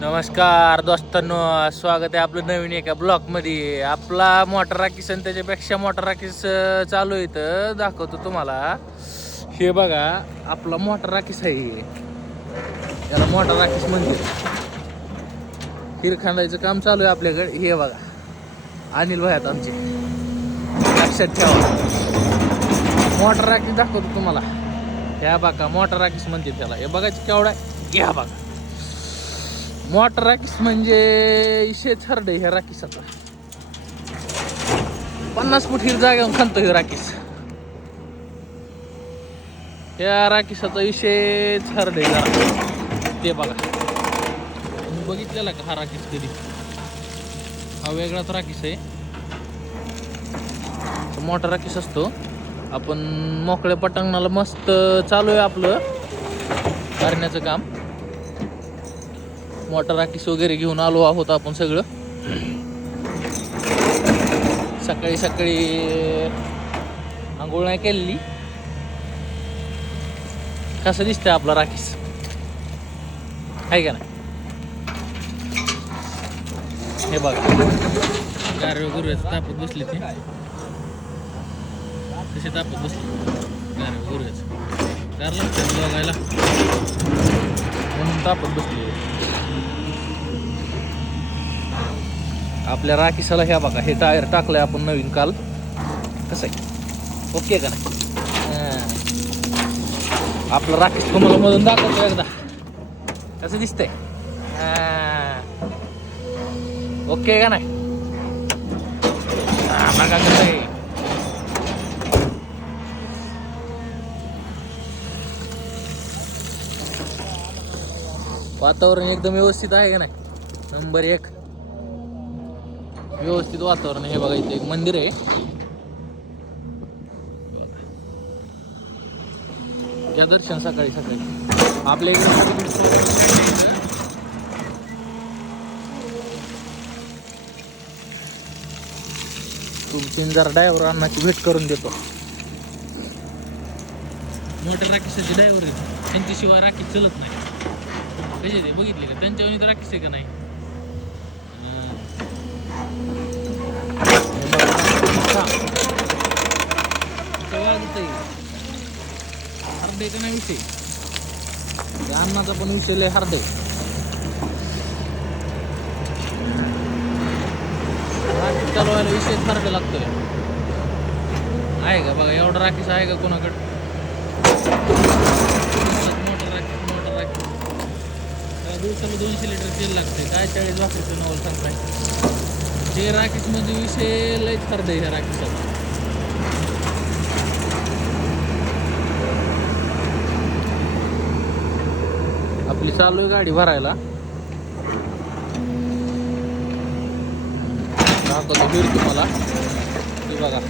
नमस्कार दोस्तांनो, स्वागत आहे आपलं नवीन एका ब्लॉकमध्ये. आपला मोटर राखीस आणि त्याच्यापेक्षा मोटर राखीस चालू आहे, तर दाखवतो तुम्हाला. हे बघा, आपला मोटर राखीस आहे, याला मोटर राखीस म्हणजे हिर खांदायचं काम चालू आहे आपल्याकडे. हे बघा, अनिल भाई आहेत आमचे, लक्षात ठेवा. मोटर राखीस दाखवतो तुम्हाला. ह्या बघा, मोटर राखीस म्हणते त्याला. हे बघायचं केवढा आहे, घ्या बघा. मोटर राखीस म्हणजे इशेच हरडे ह्या राखीसाचा. 50 फूट हिर जागेवर खांतो हे राखीस. ह्या राखीसाचा इशेच हरडे जरा ते बघा. तुम्ही बघितलेला का हा राखीस कधी? हा वेगळाच राखीस आहे, मोठा राखीस असतो. आपण मोकळ्या पटांगणाला मस्त चालू आहे आपलं करण्याचं काम. मोटर राखीस वगैरे घेऊन आलो आहोत आपण सगळं. सकाळी सकाळी आंघोळ नाही केलेली. कसं दिसतंय आपला राखीस, आहे का नाही? हे बघा, गारवे गुरुव्याचं तापत बसले ते, कसे तापत बसले गारवे गुरुव्याचं. गार लागतं बघायला म्हणून तापत बसले. आपल्या राखीसाला ह्या बघा, हे टायर टाकलंय आपण नवीन काल. कसं आहे, ओके का नाही? आपलं राखीस तुम्हाला मधून दाखवतो एकदा, कसं दिसतंय. ओके का नाही? बघा कसं आहे. वातावरण एकदम व्यवस्थित आहे का नाही? नंबर 1 व्यवस्थित वातावरण. हे बघा, इथे एक मंदिर आहे. त्या दर्शन सकाळी सकाळी आपल्या इकडे. तुमची जरा ड्रायव्हर अण्णाची भेट करून देतो. मोठ्या राखीसाचे ड्रायव्हर आहेत, त्यांच्याशिवाय राखीस चलत नाही. कसे ते बघितले का? त्यांच्यावर राखीस आहे का नाही? हार्डे का नाही विषय, अन्नाचा पण विषय लय हार्डे. राखीस चालवायला विषय हार्ड लागतोय, आहे का? बघा, एवढा राखीस आहे का कोणाकडे? मोटर राखीस दिवसाला 200 लिटर तेल लागते. काय 40 वाकरीचं नवल सांगताय? ते राखीस मध्ये विषय लयच हार्ड आहे ह्या राखीसाचा. आपली चालू आहे गाडी भरायला. दाखवतो हिर तुम्हाला. ती बघा,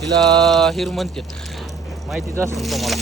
तिला हिर म्हणतात, माहितीच असेल तुम्हाला.